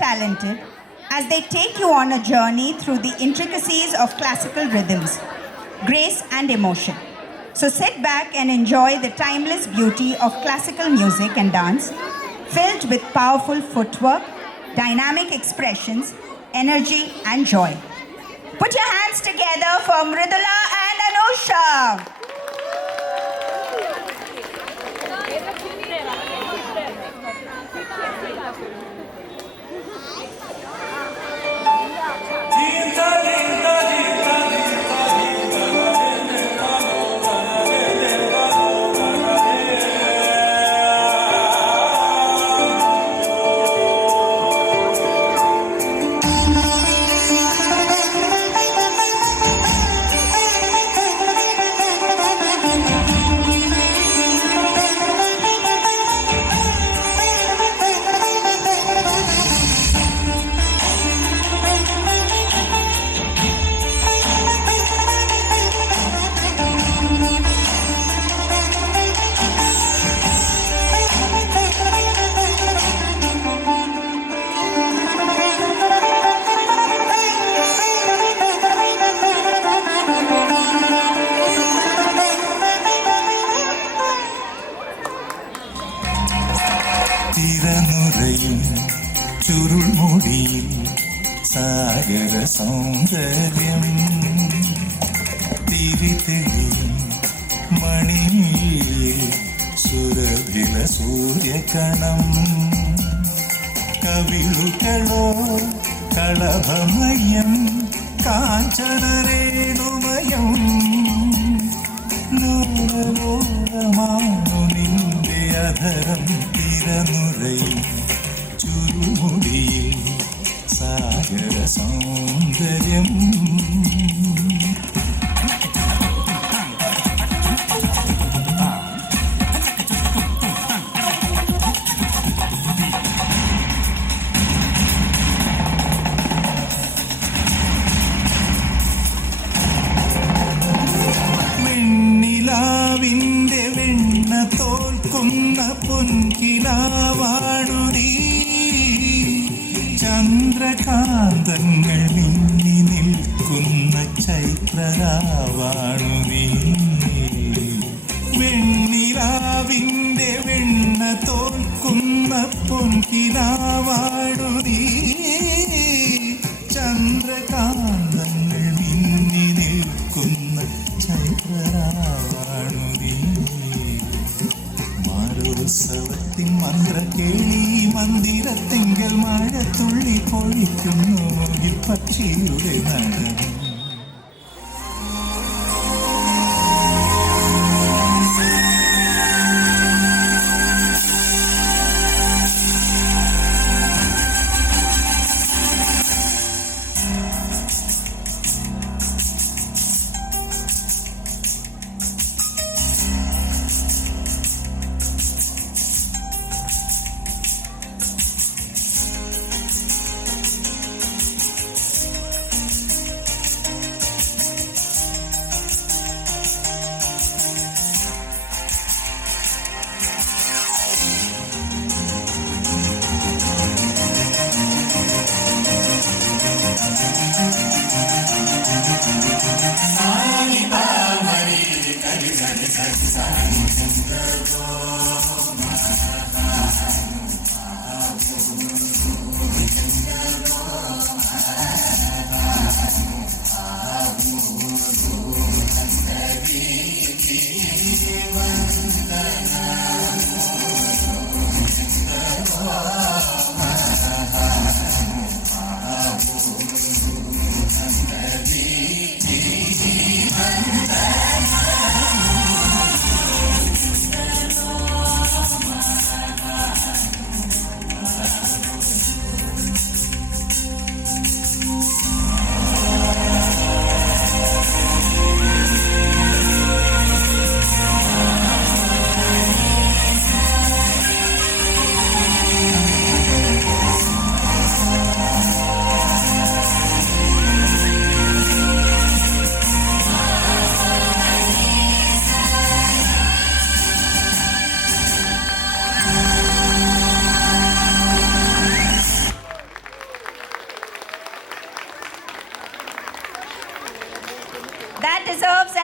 talented as they take you on a journey through the intricacies of classical rhythms, grace and emotion. So sit back and enjoy the timeless beauty of classical music and dance, filled with powerful footwork, dynamic expressions, energy and joy. Put your hands together for Mridula and Anusha. ചുരുൾമുടിയിൽ സാഗര സൗന്ദര്യം തിരിതെളിയും മണിയിൽ സുരഭില സൂര്യകണം കവിളുകളോ കളഭമയം കാഞ്ചനരേണുമയം ലോലലോലമാണു നിന്റെ അധരം തിരനുറയും ചുരുമുടിയിൽ സാഗര സൗന്ദര്യം വെണ്ണിലാവിൻ്റെ വെണ്ണ തോൽക്കുന്ന പൊൻകിലാവാണു നീ ചന്ദ്രകാന്തങ്ങൾ മിന്നി നിൽക്കുന്ന ചൈത്രരാവാണു നീ വെണ്ണിലാവിൻ്റെ വെണ്ണ തോൽക്കുന്ന പൊൻകിലാവാണു നീ ചന്ദ്രകാന്തങ്ങൾ മിന്നി നിൽക്കുന്ന ചൈത്രരാവാണു നീ മാരോത്സവത്തിൻ മന്ത്രകേളി മന്ദിരത്തിങ്കൽ മഴത്തുള്ളി പൊഴിക്കുന്നു മുകിൽ പക്ഷിയുടെ നടനം that deserves